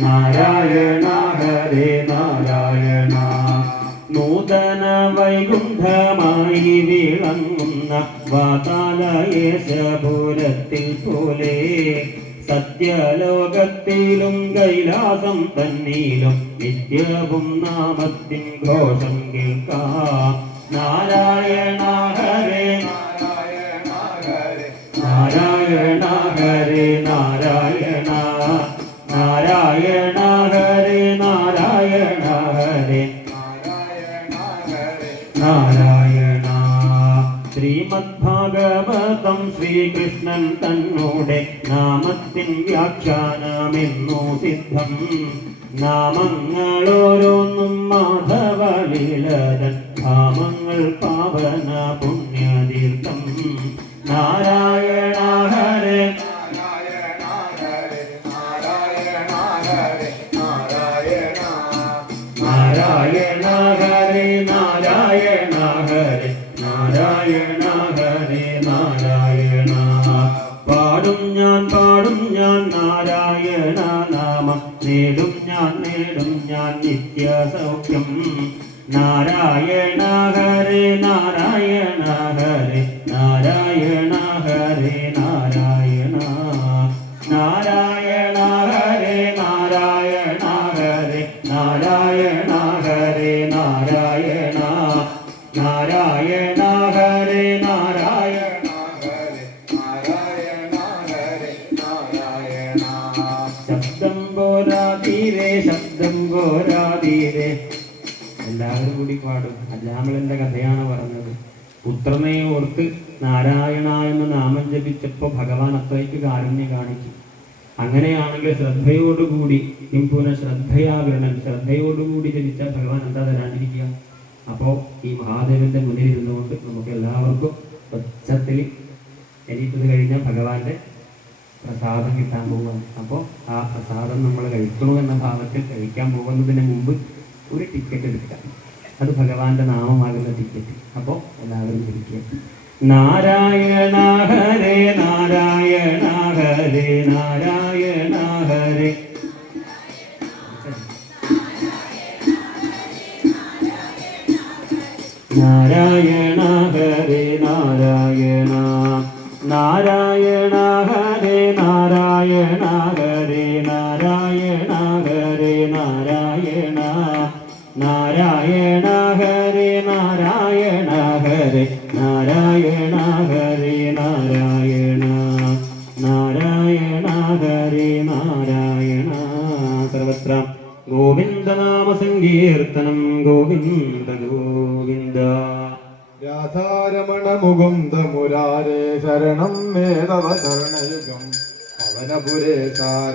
നാരായണ ഹരേ നാരായണ. നൂതന വൈകുണ്ഠമായി വിളങ്ങുന്ന വാതാലയേശപുരത്തിൽ പോലെ സത്യലോകത്തിലും കൈലാസം തന്നീലും നിത്യവും നാമത്തിൻ ഘോഷം കേൾക്കാം. നാരായണ ഹരേ ശ്രീമദ് ഭാഗവതം ശ്രീകൃഷ്ണൻ തന്നോടെ നാമത്തിൻ വ്യാഖ്യാനമെന്നു സിദ്ധം. നാമങ്ങളോരോന്നും മാധവലീലതൻ ഭാമങ്ങൾ പാവന പുണ്യതീർത്ഥം. നാരായണ ഹരേ നാരായണ നാരായണ നാരായണ ഞാൻ നാരായണ നാമം നേടും ഞാൻ നേടും ഞാൻ നിത്യ സൗഖ്യം നാരായണ ഹരേ നാരായണ ശബ്ദം പോരാതീരേ എല്ലാവരും കൂടി പാടും. അല്ലാമളന്റെ കഥയാണ് പറഞ്ഞത്? പുത്രനെ ഓർത്ത് നാരായണ എന്ന നാമം ജപിച്ചപ്പോ ഭഗവാൻ അത്രയ്ക്ക് കാരുണ്യം കാണിച്ചു. അങ്ങനെയാണെങ്കിൽ ശ്രദ്ധയോടുകൂടി കിംപുന ശ്രദ്ധയാകരണം ശ്രദ്ധയോടുകൂടി ജപിച്ച ഭഗവാൻ എന്താ തരാണ്ടിരിക്കുക അപ്പോ ഈ മഹാദേവന്റെ മുന്നിൽ ഇരുന്നുകൊണ്ട് നമുക്ക് എല്ലാവർക്കും ഉച്ചത്തിൽ എനിക്കത് കഴിഞ്ഞാൽ ഭഗവാന്റെ പ്രസാദം കിട്ടാൻ പോവുകയാണ് അപ്പോൾ ആ പ്രസാദം നമ്മൾ കഴിക്കുന്നു എന്ന ഭാവത്തിൽ കഴിക്കാൻ പോകുന്നതിന് മുമ്പ് ഒരു ടിക്കറ്റ് എടുക്കുക. അത് ഭഗവാന്റെ നാമമാകുന്ന ടിക്കറ്റ് അപ്പോൾ എല്ലാവരും ഇരിക്കുക നാരായണ ഹരേ നാരായണ ഹരേ നാരായണ ഹരേ. നാരായണ ഹരേ നാരായണ നാരായണ നാരായണ ഹരേ നാരായണ നാരായണ ഹരേ നാരായണ. സർവത്ര ഗോവിന്ദനാമ സങ്കീർത്തനം ഗോവിന്ദ ഗോവിന്ദ. രാധാരമണ മുകുന്ദ മുരാരേ ശരണം മേധവ ശരണയുഗം പവനപുരേ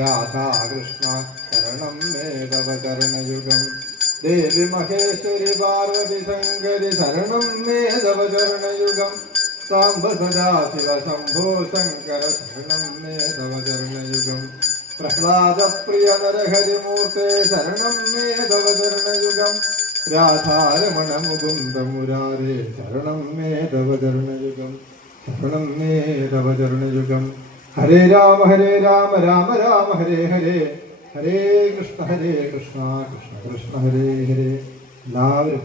രാധാകൃഷ്ണ ശരണം മേധവ ചരണയുഗം ദേവി മഹേശ്വരി പാർവതി ശങ്കരി ശരണം മേധവ ചരണയുഗം സാംബ സദാശിവ ശംഭോ ശങ്കര ശരണം മേധവ ചരണയുഗം പ്രഹ്ലാദ പ്രിയ നരഹരിമൂർത്തേ ശരണം മേധവ ചരണയുഗം രാധാരമണ മുകുന്ദ മുരാരേ ശരണം മേധവ ചരണയുഗം ശരണം മേധവ ചരണയുഗം ഹരേ രാമ ഹരേ രാമ രാമ രാമ ഹരേ ഹരേ. ഹരേ കൃഷ്ണ ഹരേ കൃഷ്ണ കൃഷ്ണ കൃഷ്ണ ഹരേ ഹരേ. എല്ലാവരും